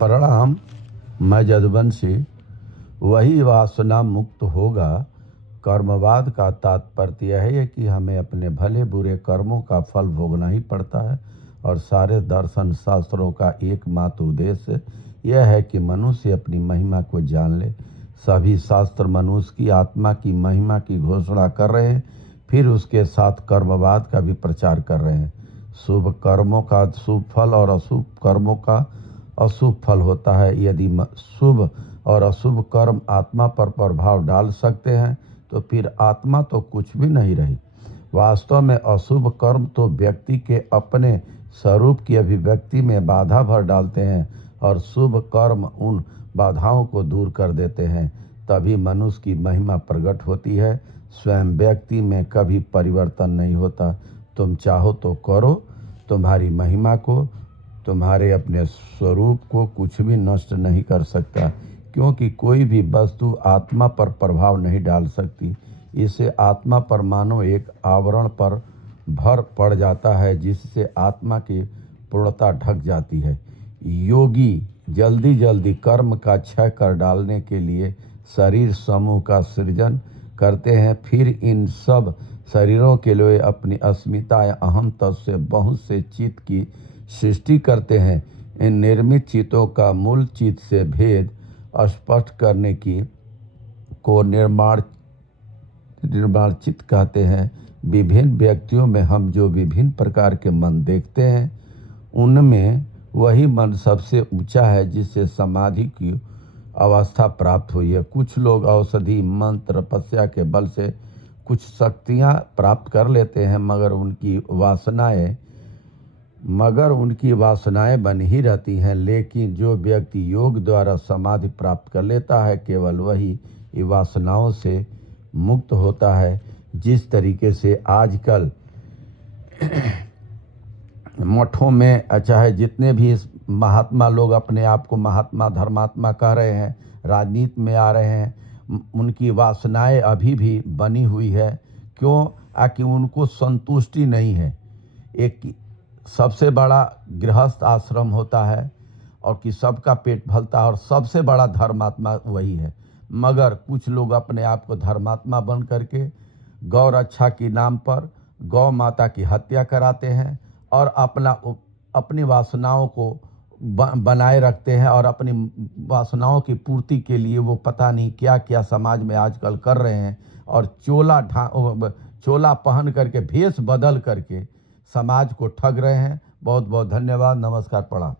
प्रणाम। मैं जदुवंशी। वही वासना मुक्त होगा। कर्मवाद का तात्पर्य यह है कि हमें अपने भले बुरे कर्मों का फल भोगना ही पड़ता है और सारे दर्शन शास्त्रों का एकमात्र उद्देश्य यह है कि मनुष्य अपनी महिमा को जान ले। सभी शास्त्र मनुष्य की आत्मा की महिमा की घोषणा कर रहे हैं, फिर उसके साथ कर्मवाद का भी प्रचार कर रहे हैं। शुभ कर्मों का शुभ फल और अशुभ कर्मों का अशुभ फल होता है। यदि शुभ और अशुभ कर्म आत्मा पर प्रभाव डाल सकते हैं तो फिर आत्मा तो कुछ भी नहीं रही। वास्तव में अशुभ कर्म तो व्यक्ति के अपने स्वरूप की अभिव्यक्ति में बाधा भर डालते हैं और शुभ कर्म उन बाधाओं को दूर कर देते हैं। तभी मनुष्य की महिमा प्रकट होती है। स्वयं व्यक्ति में कभी परिवर्तन नहीं होता। तुम चाहो तो करो, तुम्हारी महिमा को, तुम्हारे अपने स्वरूप को कुछ भी नष्ट नहीं कर सकता, क्योंकि कोई भी वस्तु आत्मा पर प्रभाव नहीं डाल सकती। इससे आत्मा पर मानो एक आवरण पर भर पड़ जाता है, जिससे आत्मा की पूर्णता ढक जाती है। योगी जल्दी जल्दी कर्म का क्षय कर डालने के लिए शरीर समूह का सृजन करते हैं, फिर इन सब शरीरों के लिए अपनी अस्मिता या अहम तत्व से बहुत से चित्त की सृष्टि करते हैं। इन निर्मित चित्तों का मूल चित्त से भेद स्पष्ट करने की को निर्माण चित्त कहते हैं। विभिन्न व्यक्तियों में हम जो विभिन्न प्रकार के मन देखते हैं, उनमें वही मन सबसे ऊंचा है जिससे समाधि की अवस्था प्राप्त हुई है। कुछ लोग औषधि मंत्र तपस्या के बल से कुछ शक्तियां प्राप्त कर लेते हैं, मगर उनकी वासनाएं बन ही रहती हैं। लेकिन जो व्यक्ति योग द्वारा समाधि प्राप्त कर लेता है, केवल वही वासनाओं से मुक्त होता है। जिस तरीके से आजकल मठों में चाहे जितने भी महात्मा लोग अपने आप को महात्मा धर्मात्मा कह रहे हैं, राजनीति में आ रहे हैं, उनकी वासनाएं अभी भी बनी हुई है। क्यों? कि उनको संतुष्टि नहीं है। एक सबसे बड़ा गृहस्थ आश्रम होता है और कि सबका पेट भरता है, और सबसे बड़ा धर्मात्मा वही है। मगर कुछ लोग अपने आप को धर्मात्मा बन करके गौ रक्षा के नाम पर गौ माता की हत्या कराते हैं और अपनी वासनाओं को बनाए रखते हैं, और अपनी वासनाओं की पूर्ति के लिए वो पता नहीं क्या क्या समाज में आजकल कर रहे हैं, और चोला पहन करके भेष बदल करके समाज को ठग रहे हैं। बहुत बहुत धन्यवाद। नमस्कार, प्रणाम।